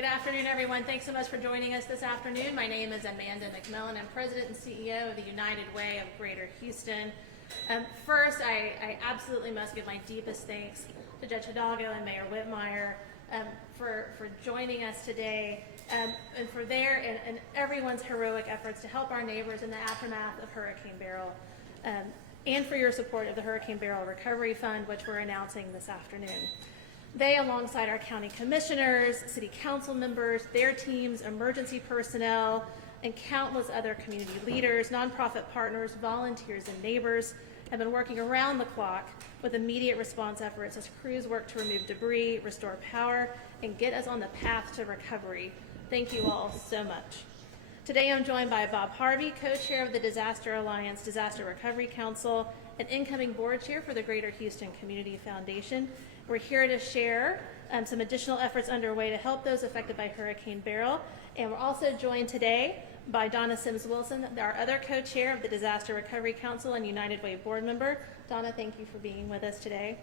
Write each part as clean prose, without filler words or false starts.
Good afternoon, everyone. Thanks so much for joining us this afternoon. My name is Amanda McMillan. I'm President and CEO of the United Way of Greater Houston. First, I absolutely must give my deepest thanks to Judge Hidalgo and Mayor Whitmire for joining us today and for their and everyone's heroic efforts to help our neighbors in the aftermath of Hurricane Beryl, and for your support of the Hurricane Beryl Recovery Fund, which we're announcing this afternoon. They, alongside our county commissioners, city council members, their teams, emergency personnel, and countless other community leaders, nonprofit partners, volunteers, and neighbors, have been working around the clock with immediate response efforts as crews work to remove debris, restore power, and get us on the path to recovery. Thank you all so much. Today I'm joined by Bob Harvey, co-chair of the Disaster Alliance Disaster Recovery Council and incoming board chair for the Greater Houston Community Foundation. We're here to share some additional efforts underway to help those affected by Hurricane Beryl. And we're also joined today by Donna Sims-Wilson, our other co-chair of the Disaster Recovery Council and United Way board member. Donna, thank you for being with us today.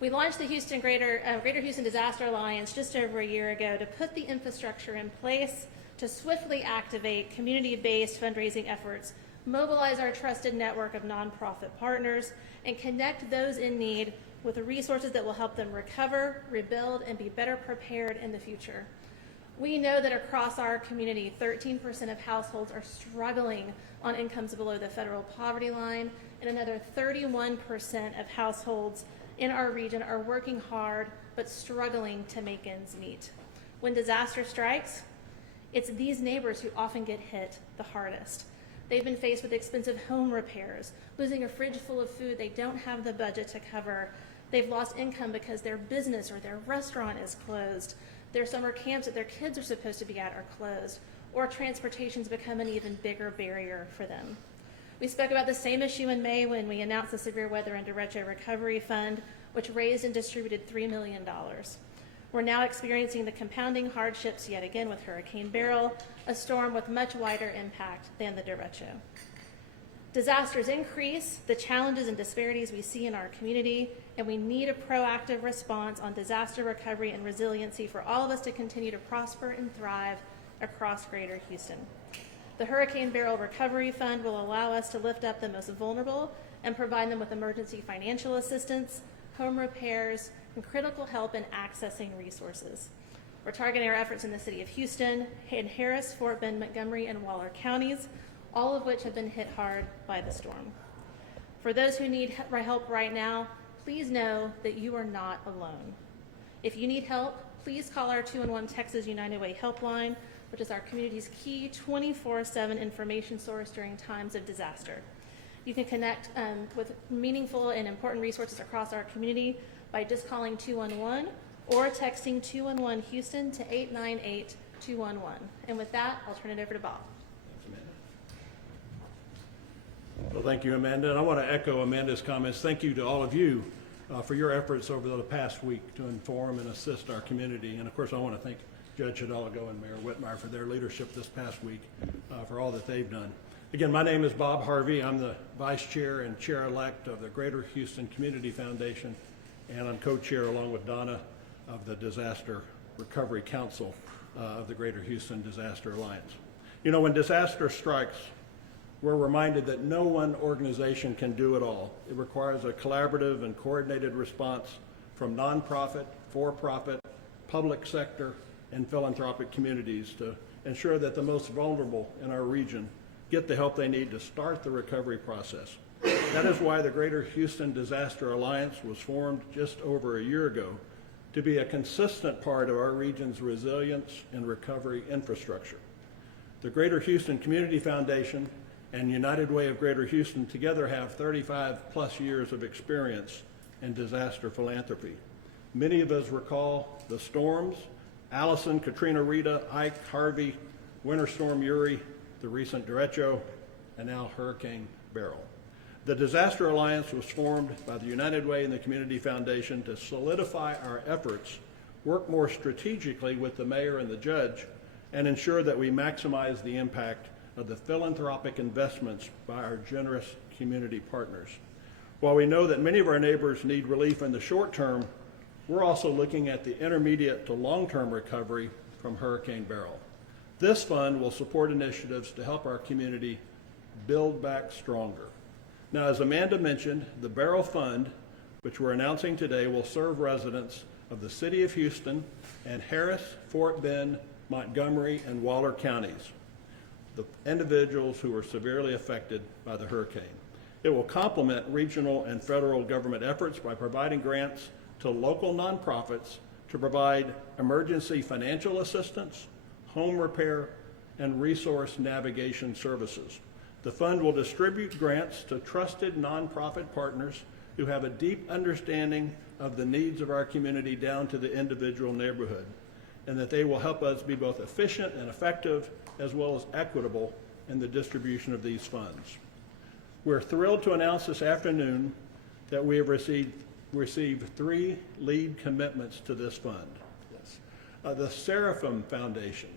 We launched the Greater Houston Disaster Alliance just over a year ago to put the infrastructure in place to swiftly activate community-based fundraising efforts, mobilize our trusted network of nonprofit partners, and connect those in need with the resources that will help them recover, rebuild, and be better prepared in the future. We know that across our community, 13% of households are struggling on incomes below the federal poverty line, and another 31% of households in our region are working hard but struggling to make ends meet. When disaster strikes, it's these neighbors who often get hit the hardest. They've been faced with expensive home repairs, losing a fridge full of food they don't have the budget to cover. They've lost income because their business or their restaurant is closed. Their summer camps that their kids are supposed to be at are closed, or transportation's become an even bigger barrier for them. We spoke about the same issue in May when we announced the Severe Weather and Derecho Recovery Fund, which raised and distributed $3 million. We're now experiencing the compounding hardships yet again with Hurricane Beryl, a storm with much wider impact than the derecho. Disasters increase the challenges and disparities we see in our community, and we need a proactive response on disaster recovery and resiliency for all of us to continue to prosper and thrive across Greater Houston. The Hurricane Beryl Recovery Fund will allow us to lift up the most vulnerable and provide them with emergency financial assistance, home repairs, and critical help in accessing resources. We're targeting our efforts in the city of Houston, in Harris, Fort Bend, Montgomery, and Waller counties, all of which have been hit hard by the storm. For those who need help right now, please know that you are not alone. If you need help, please call our 211 Texas United Way helpline, which is our community's key 24/7 information source during times of disaster. You can connect with meaningful and important resources across our community by just calling 211 or texting 211 Houston to 898-211. And with that, I'll turn it over to Bob. Well, thank you, Amanda. And I want to echo Amanda's comments. Thank you to all of you for your efforts over the past week to inform and assist our community. And of course, I want to thank Judge Hidalgo and Mayor Whitmire for their leadership this past week, for all that they've done. Again, my name is Bob Harvey. I'm the Vice Chair and Chair-elect of the Greater Houston Community Foundation, and I'm co-chair along with Donna of the Disaster Recovery Council of the Greater Houston Disaster Alliance. You know, when disaster strikes, we're reminded that no one organization can do it all. It requires a collaborative and coordinated response from nonprofit, for-profit, public sector, and philanthropic communities to ensure that the most vulnerable in our region get the help they need to start the recovery process. That is why the Greater Houston Disaster Alliance was formed just over a year ago to be a consistent part of our region's resilience and recovery infrastructure. The Greater Houston Community Foundation and United Way of Greater Houston together have 35 plus years of experience in disaster philanthropy. Many of us recall the storms: Allison, Katrina, Rita, Ike, Harvey, Winter Storm Uri, the recent derecho, and now Hurricane Beryl. The Disaster Alliance was formed by the United Way and the Community Foundation to solidify our efforts, work more strategically with the mayor and the judge, and ensure that we maximize the impact of the philanthropic investments by our generous community partners. While we know that many of our neighbors need relief in the short term, we're also looking at the intermediate to long-term recovery from Hurricane Beryl. This fund will support initiatives to help our community build back stronger. Now, as Amanda mentioned, the Beryl Fund, which we're announcing today, will serve residents of the City of Houston and Harris, Fort Bend, Montgomery, and Waller counties, the individuals who were severely affected by the hurricane. It will complement regional and federal government efforts by providing grants to local nonprofits to provide emergency financial assistance, home repair, and resource navigation services. The fund will distribute grants to trusted nonprofit partners who have a deep understanding of the needs of our community down to the individual neighborhood, and that they will help us be both efficient and effective as well as equitable in the distribution of these funds. We're thrilled to announce this afternoon that we have received 3 lead commitments to this fund. Yes. The Seraphim Foundation.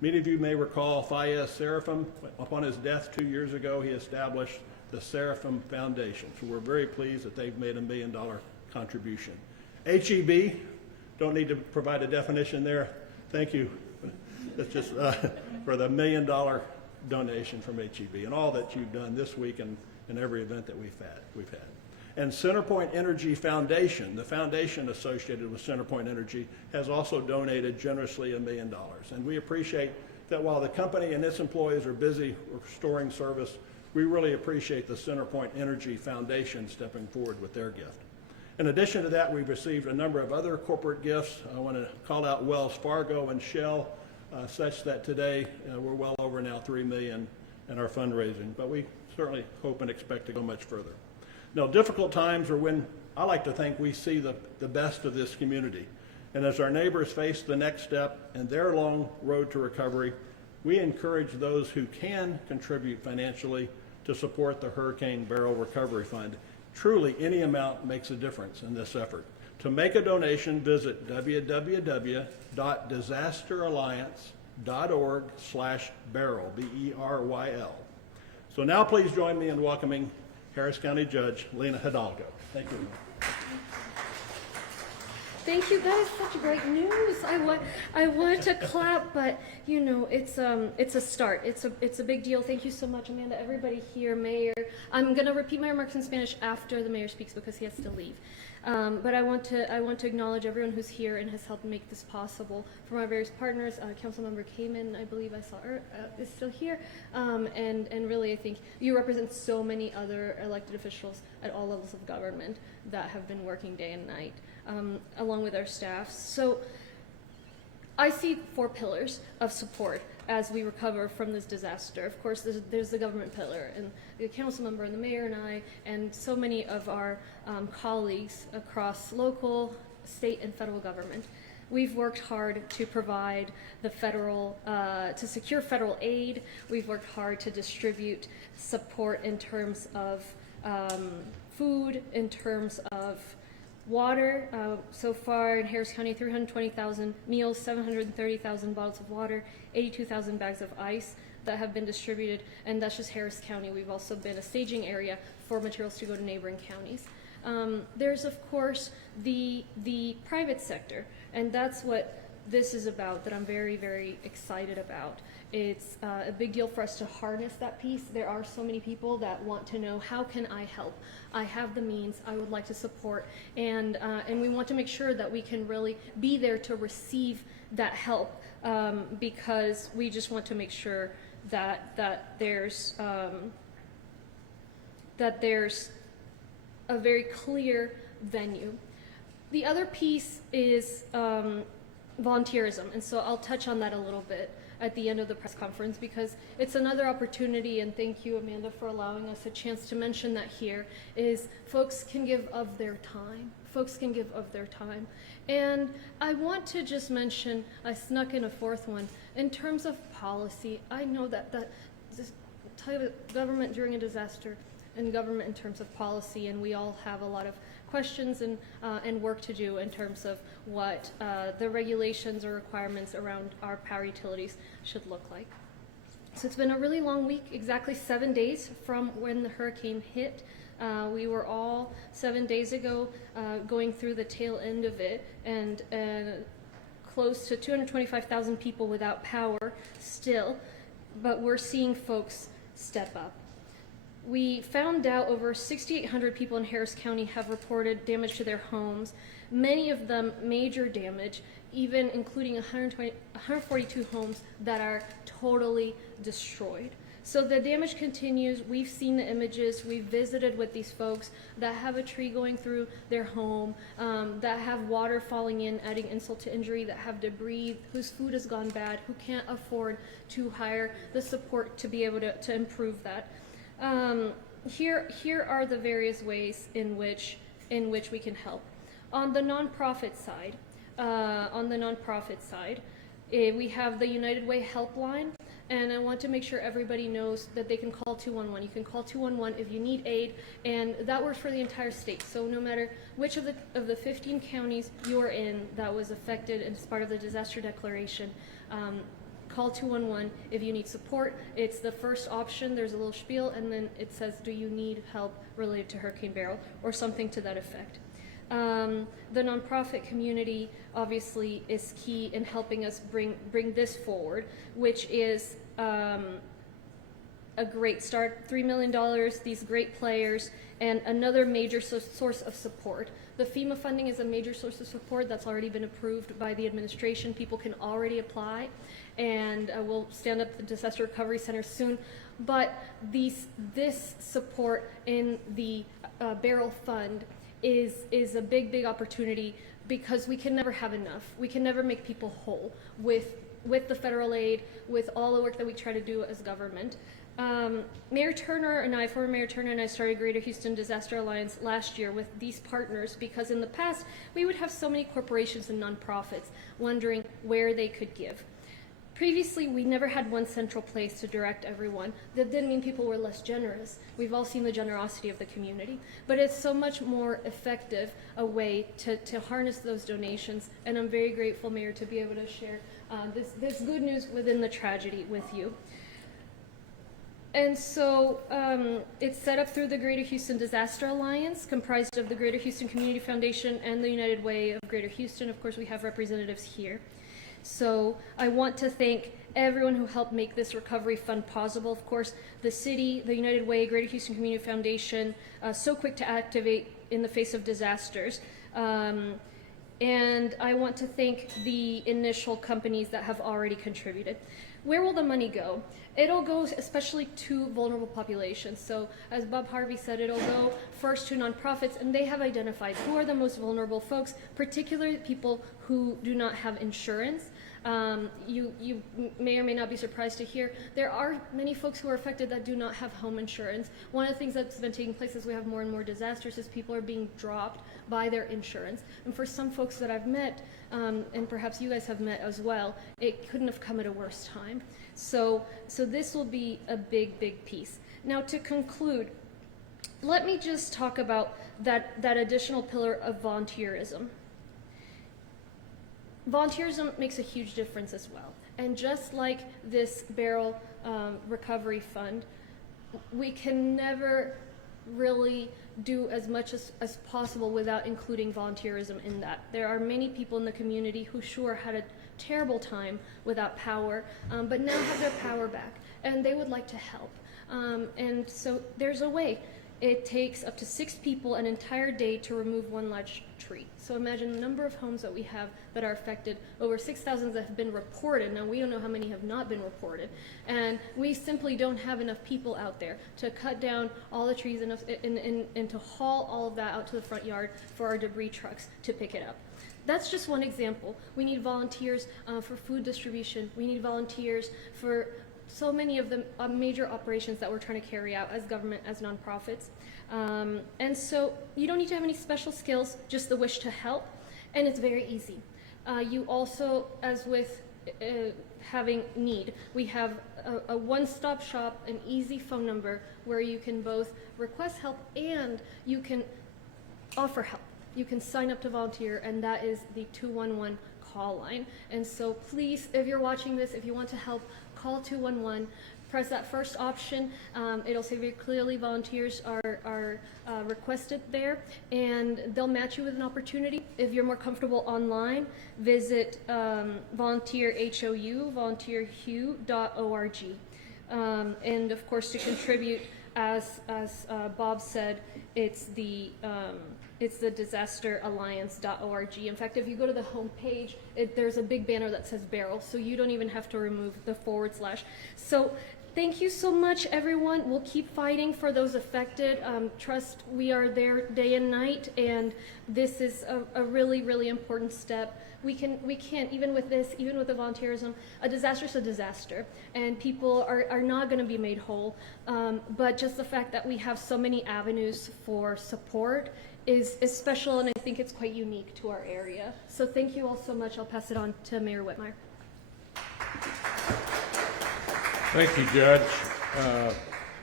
Many of you may recall Fayez Seraphim. Upon his death 2 years ago, he established the Seraphim Foundation. So we're very pleased that they've made a $1 million contribution. HEB, don't need to provide a definition there. Thank you. It's just for the $1 million donation from HEB and all that you've done this week and every event that we've had. And CenterPoint Energy Foundation, the foundation associated with CenterPoint Energy, has also donated generously $1 million. And we appreciate that while the company and its employees are busy restoring service, we really appreciate the CenterPoint Energy Foundation stepping forward with their gift. In addition to that, we've received a number of other corporate gifts. I want to call out Wells Fargo and Shell, such that today we're well over now $3 million in our fundraising, but we certainly hope and expect to go much further. Now, difficult times are when I like to think we see the best of this community. And as our neighbors face the next step in their long road to recovery, we encourage those who can contribute financially to support the Hurricane Beryl Recovery Fund. Truly, any amount makes a difference in this effort. To make a donation, visit www.disasteralliance.org/Beryl, B-E-R-Y-L. So now please join me in welcoming Harris County Judge Lena Hidalgo. Thank you. Thank you. That is such great news. I want to clap, but you know, it's a start. It's a big deal. Thank you so much, Amanda. Everybody here, Mayor. I'm gonna repeat my remarks in Spanish after the mayor speaks because he has to leave. But I want to acknowledge everyone who's here and has helped make this possible. From our various partners, Councilmember Kamen, I believe I saw her, is still here, and really I think you represent so many other elected officials at all levels of government that have been working day and night, along with our staff. So I see 4 pillars of support as we recover from this disaster. Of course, there's the government pillar, and the council member and the mayor and I, and so many of our colleagues across local, state, and federal government. We've worked hard to provide the federal, to secure federal aid. We've worked hard to distribute support in terms of food, in terms of water. So far in Harris County, 320,000 meals, 730,000 bottles of water, 82,000 bags of ice that have been distributed, and that's just Harris County. We've also been a staging area for materials to go to neighboring counties. There's of course the private sector, and that's what this is about, that I'm very, very excited about. It's a big deal for us to harness that piece. There are so many people that want to know, how can I help? I have the means, I would like to support, and we want to make sure that we can really be there to receive that help, because we just want to make sure that there's a very clear venue. The other piece is volunteerism, and so I'll touch on that a little bit at the end of the press conference, because it's another opportunity, and thank you, Amanda, for allowing us a chance to mention that here, is folks can give of their time. Folks can give of their time. And I want to just mention, I snuck in a 4th one, in terms of policy. I know that this government during a disaster and government in terms of policy, and we all have a lot of questions and work to do in terms of what the regulations or requirements around our power utilities should look like. So it's been a really long week, exactly 7 days from when the hurricane hit. We were all 7 days ago going through the tail end of it, and close to 225,000 people without power still, but we're seeing folks step up. We found out over 6,800 people in Harris County have reported damage to their homes, many of them major damage, even including 142 homes that are totally destroyed. So the damage continues. We've seen the images. We've visited with these folks that have a tree going through their home, that have water falling in, adding insult to injury, that have debris, whose food has gone bad, who can't afford to hire the support to be able to improve that. Here are the various ways in which we can help. On the nonprofit side, we have the United Way helpline, and I want to make sure everybody knows that they can call 211. You can call 211 if you need aid, and that works for the entire state. So no matter which of the 15 counties you're in that was affected as part of the disaster declaration, call 211 if you need support. It's the first option. There's a little spiel, and then it says, do you need help related to Hurricane Beryl, or something to that effect. The nonprofit community obviously is key in helping us bring this forward, which is a great start. $3 million, these great players, and another major source of support. The FEMA funding is a major source of support that's already been approved by the administration. People can already apply, and we'll stand up the Disaster Recovery Center soon. But this support in the Beryl Fund is a big opportunity, because we can never have enough. We can never make people whole with the federal aid, with all the work that we try to do as government. Former Mayor Turner and I started Greater Houston Disaster Alliance last year with these partners, because in the past we would have so many corporations and nonprofits wondering where they could give. Previously, we never had one central place to direct everyone. That didn't mean people were less generous. We've all seen the generosity of the community. But it's so much more effective a way to harness those donations. And I'm very grateful, Mayor, to be able to share this good news within the tragedy with you. And so it's set up through the Greater Houston Disaster Alliance, comprised of the Greater Houston Community Foundation and the United Way of Greater Houston. Of course, we have representatives here. So I want to thank everyone who helped make this recovery fund possible. Of course, the city, the United Way, Greater Houston Community Foundation, so quick to activate in the face of disasters. And I want to thank the initial companies that have already contributed. Where will the money go? It'll go especially to vulnerable populations. So as Bob Harvey said, it'll go first to nonprofits, and they have identified who are the most vulnerable folks, particularly people who do not have insurance. You may or may not be surprised to hear there are many folks who are affected that do not have home insurance. One of the things that's been taking place as we have more and more disasters is people are being dropped by their insurance. And for some folks that I've met, and perhaps you guys have met as well, it couldn't have come at a worse time. So this will be a big piece. Now, to conclude, let me just talk about that additional pillar of volunteerism. Volunteerism makes a huge difference as well. And just like this Beryl Recovery Fund, we can never really do as much as possible without including volunteerism in that. There are many people in the community who sure had a terrible time without power, but now have their power back, and they would like to help. And so there's a way. It takes up to 6 people an entire day to remove one large tree. So imagine the number of homes that we have that are affected, over 6,000 that have been reported. Now, we don't know how many have not been reported. And we simply don't have enough people out there to cut down all the trees and to haul all of that out to the front yard for our debris trucks to pick it up. That's just one example. We need volunteers for food distribution. We need volunteers for so many of the major operations that we're trying to carry out as government, as nonprofits. And so you don't need to have any special skills, just the wish to help, and it's very easy. You also, as with having need, we have a one-stop shop, an easy phone number where you can both request help and you can offer help. You can sign up to volunteer, and that is the 211 call line. And so please, if you're watching this, if you want to help, call 211. press that first option. It'll say very clearly volunteers are requested there, and they'll match you with an opportunity. If you're more comfortable online, visit volunteerhou.org. And of course, to contribute, as Bob said, it's the disasteralliance.org. In fact, if you go to the home page, there's a big banner that says Beryl, so you don't even have to remove the /. So thank you so much, everyone. We'll keep fighting for those affected. Trust, we are there day and night, and this is a really, really important step. We can't, even with this, even with the volunteerism, a disaster is a disaster, and people are not going to be made whole. But just the fact that we have so many avenues for support is special, and I think it's quite unique to our area. So thank you all so much. I'll pass it on to Mayor Whitmire. Thank you, Judge.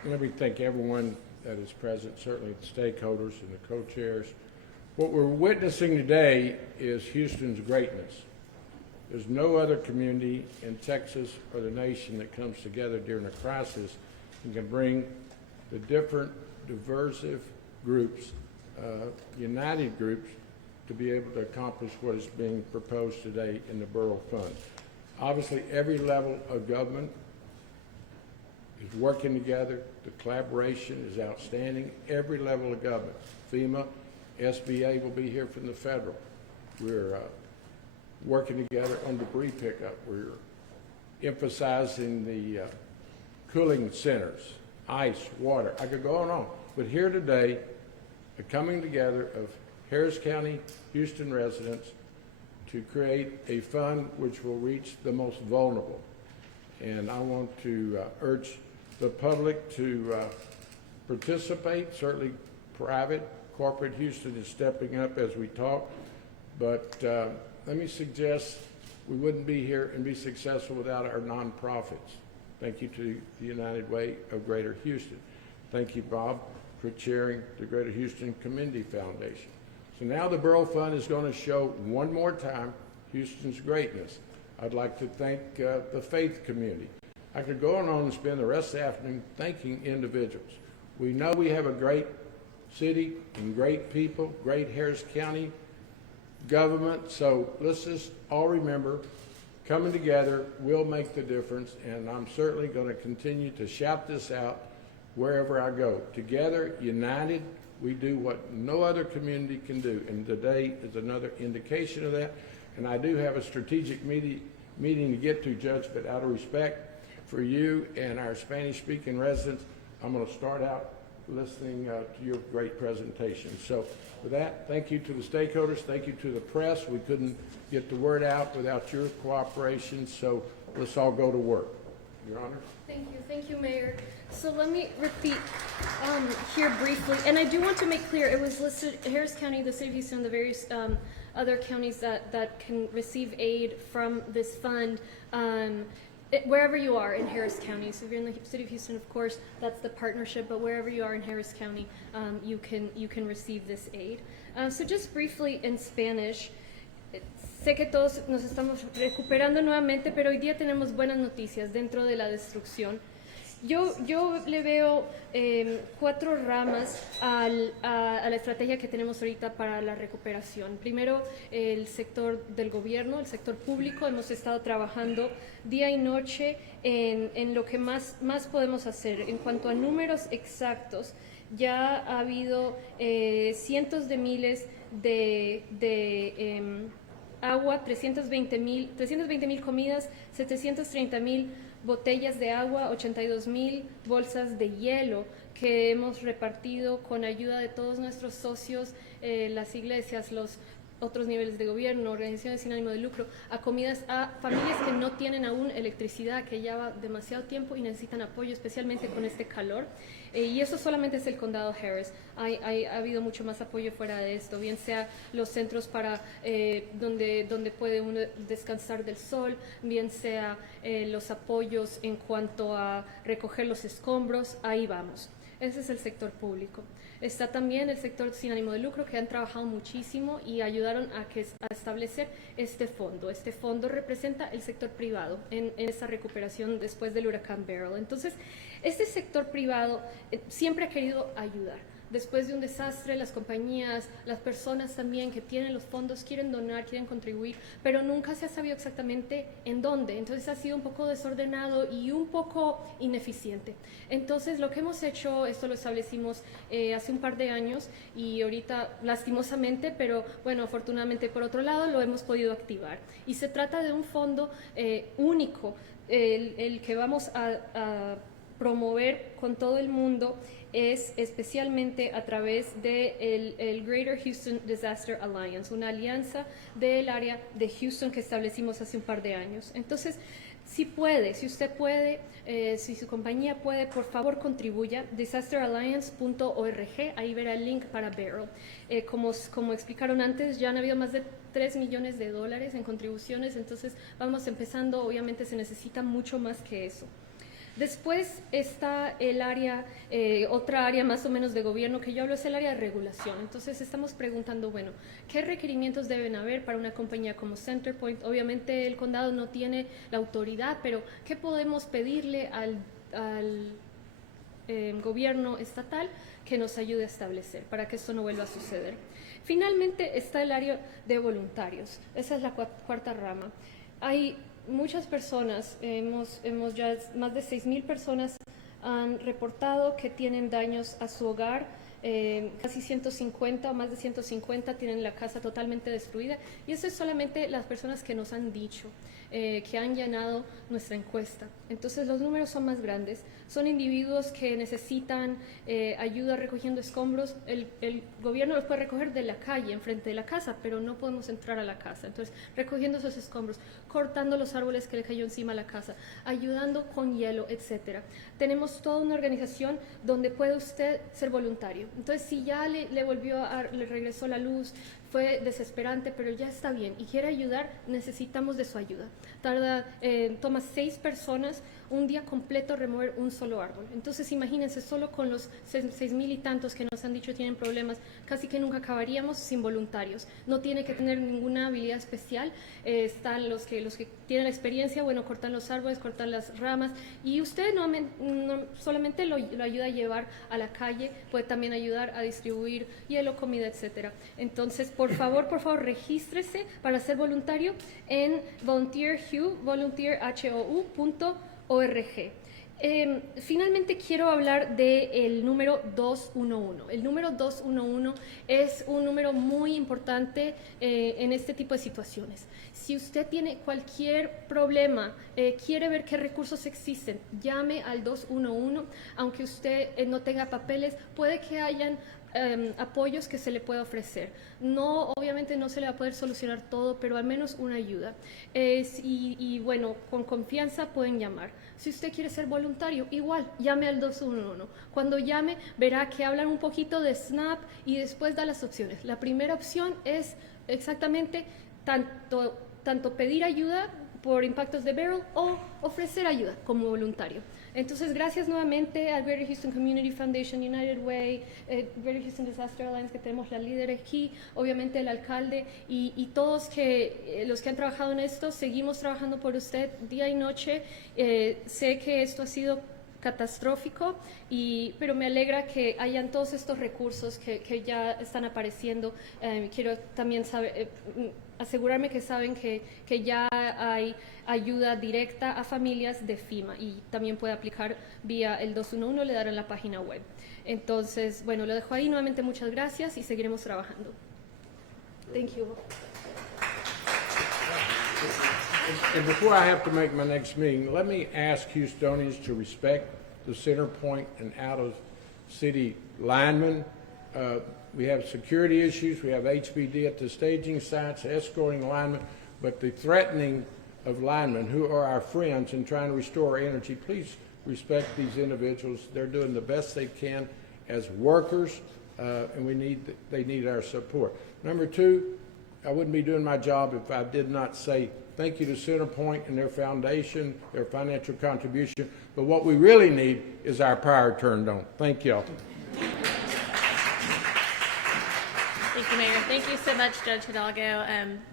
Let me thank everyone that is present, certainly the stakeholders and the co-chairs. What we're witnessing today is Houston's greatness. There's no other community in Texas or the nation that comes together during a crisis and can bring the different diversive groups, united groups, to be able to accomplish what is being proposed today in the Beryl Fund. Obviously, every level of government is working together. The collaboration is outstanding. Every level of government, FEMA, SBA will be here from the federal. We're working together on debris pickup. We're emphasizing the cooling centers, ice, water. I could go on and on. But here today, the coming together of Harris County, Houston residents to create a fund which will reach the most vulnerable. And I want to urge the public to participate. Certainly private, corporate Houston is stepping up as we talk. But let me suggest we wouldn't be here and be successful without our nonprofits. Thank you to the United Way of Greater Houston. Thank you, Bob, for chairing the Greater Houston Community Foundation. So now the Beryl Fund is going to show one more time Houston's greatness. I'd like to thank the faith community. I could go on and spend the rest of the afternoon thanking individuals. We know we have a great city and great people, great Harris County government, so let's just all remember, coming together will make the difference, and I'm certainly going to continue to shout this out wherever I go. Together, united, we do what no other community can do, and today is another indication of that. And I do have a strategic meeting to get to, Judge, but out of respect for you and our Spanish-speaking residents, I'm going to start out listening to your great presentation. So with that, thank you to the stakeholders, thank you to the press. We couldn't get the word out without your cooperation, so let's all go to work. Your Honor. Thank you, Mayor. So let me repeat here briefly, and I do want to make clear, it was listed, Harris County, the City of Houston, the various other counties that can receive aid from this fund, wherever you are in Harris County. So if you're in the City of Houston, of course, that's the partnership, but wherever you are in Harris County, you can receive this aid. So just briefly in Spanish, sé que todos nos estamos recuperando nuevamente, pero hoy día tenemos buenas noticias dentro de la destrucción. Yo le veo 4 ramas a la estrategia que tenemos ahorita para la recuperación. Primero, el sector del gobierno, el sector público. Hemos estado trabajando día y noche en lo que más podemos hacer. En cuanto a números exactos, ya ha habido cientos de miles de agua, 320,000 comidas, 730,000 botellas de agua, 82,000 bolsas de hielo que hemos repartido con ayuda de todos nuestros socios, las iglesias, los otros niveles de gobierno, organizaciones sin ánimo de lucro, a familias que no tienen aún electricidad, que lleva demasiado tiempo y necesitan apoyo, especialmente con este calor. Y eso solamente es el condado Harris. Ha habido mucho más apoyo fuera de esto, bien sea los centros para donde puede uno descansar del sol, bien sea los apoyos en cuanto a recoger los escombros, ahí vamos. Ese es el sector público. Está también el sector sin ánimo de lucro, que han trabajado muchísimo y ayudaron a establecer este fondo. Este fondo representa el sector privado en esa recuperación después del huracán Beryl. Entonces, este sector privado siempre ha querido ayudar. Después de un desastre, las compañías, las personas también que tienen los fondos quieren donar, quieren contribuir, pero nunca se ha sabido exactamente en dónde. Entonces ha sido un poco desordenado y un poco ineficiente. Entonces lo que hemos hecho, esto lo establecimos hace un par de años y ahorita lastimosamente, pero bueno, afortunadamente por otro lado lo hemos podido activar. Y se trata de un fondo único, el que vamos a promover con todo el mundo es especialmente a través de el Greater Houston Disaster Alliance, una alianza del área de Houston que establecimos hace un par de años. Entonces, si usted puede, si su compañía puede, por favor contribuya, disasteralliance.org, ahí verá el link para Beryl. Como explicaron antes, ya han habido más de $3 millones en contribuciones, entonces vamos empezando, obviamente se necesita mucho más que eso. Después está el área, otra área más o menos de gobierno que yo hablo, es el área de regulación. Entonces estamos preguntando, bueno, ¿qué requerimientos deben haber para una compañía como Centerpoint? Obviamente el condado no tiene la autoridad, pero ¿qué podemos pedirle al gobierno estatal que nos ayude a establecer para que esto no vuelva a suceder? Finalmente está el área de voluntarios. Esa es la cuarta rama. Hay muchas personas, hemos ya más de 6,000 personas han reportado que tienen daños a su hogar, casi 150 o más de 150 tienen la casa totalmente destruida, y eso es solamente las personas que nos han dicho, que han llenado nuestra encuesta. Entonces los números son más grandes, son individuos que necesitan ayuda recogiendo escombros. El gobierno los puede recoger de la calle, enfrente de la casa, pero no podemos entrar a la casa. Entonces, recogiendo esos escombros, cortando los árboles que le cayó encima a la casa, ayudando con hielo, etcétera. Tenemos toda una organización donde puede usted ser voluntario. Entonces, si ya le regresó la luz, fue desesperante, pero ya está bien y quiere ayudar, necesitamos de su ayuda. Toma 6 personas un día completo remover un solo árbol. Entonces imagínense, solo con los 6,000 y tantos que nos han dicho tienen problemas, casi que nunca acabaríamos sin voluntarios. No tiene que tener ninguna habilidad especial. Están los que tienen experiencia, bueno, cortan los árboles, cortan las ramas, y usted no solamente lo ayuda a llevar a la calle, puede también ayudar a distribuir hielo, comida, etcétera. Entonces, por favor, regístrese para ser voluntario en volunteerhou.org. Finalmente quiero hablar del número 211. El número 211 es un número muy importante en este tipo de situaciones. Si usted tiene cualquier problema, quiere ver qué recursos existen, llame al 211. Aunque usted no tenga papeles, puede que hayan apoyos que se le pueda ofrecer. No, obviamente no se le va a poder solucionar todo, pero al menos una ayuda. Y bueno, con confianza pueden llamar. Si usted quiere ser voluntario, igual, llame al 211. Cuando llame, verá que hablan un poquito de SNAP y después da las opciones. La primera opción es exactamente tanto pedir ayuda por impactos de Beryl o ofrecer ayuda como voluntario. Entonces, gracias nuevamente al Greater Houston Community Foundation, United Way, Greater Houston Disaster Alliance, que tenemos la líder aquí, obviamente el alcalde y todos los que han trabajado en esto. Seguimos trabajando por usted día y noche. Sé que esto ha sido catastrófico, pero me alegra que hayan todos estos recursos que ya están apareciendo. Quiero también asegurarme que saben que ya hay ayuda directa a familias de FEMA, y también puede aplicar vía el 211, le darán la página web. Entonces, bueno, lo dejo ahí. Nuevamente, muchas gracias y seguiremos trabajando. Thank you. And before I have to make my next meeting, let me ask Houstonians to respect the center point and out-of-city linemen. We have security issues. We have HPD at the staging sites, escorting linemen, but the threatening of linemen who are our friends and trying to restore energy, please respect these individuals. They're doing the best they can as workers, and they need our support. Number two, I wouldn't be doing my job if I did not say thank you to Centerpoint and their foundation, their financial contribution. But what we really need is our power turned on. Thank y'all. Thank you, Mayor. Thank you so much, Judge Hidalgo.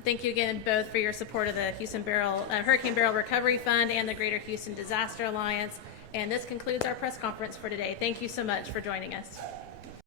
Thank you again both for your support of the Hurricane Beryl Recovery Fund and the Greater Houston Disaster Alliance. And this concludes our press conference for today. Thank you so much for joining us.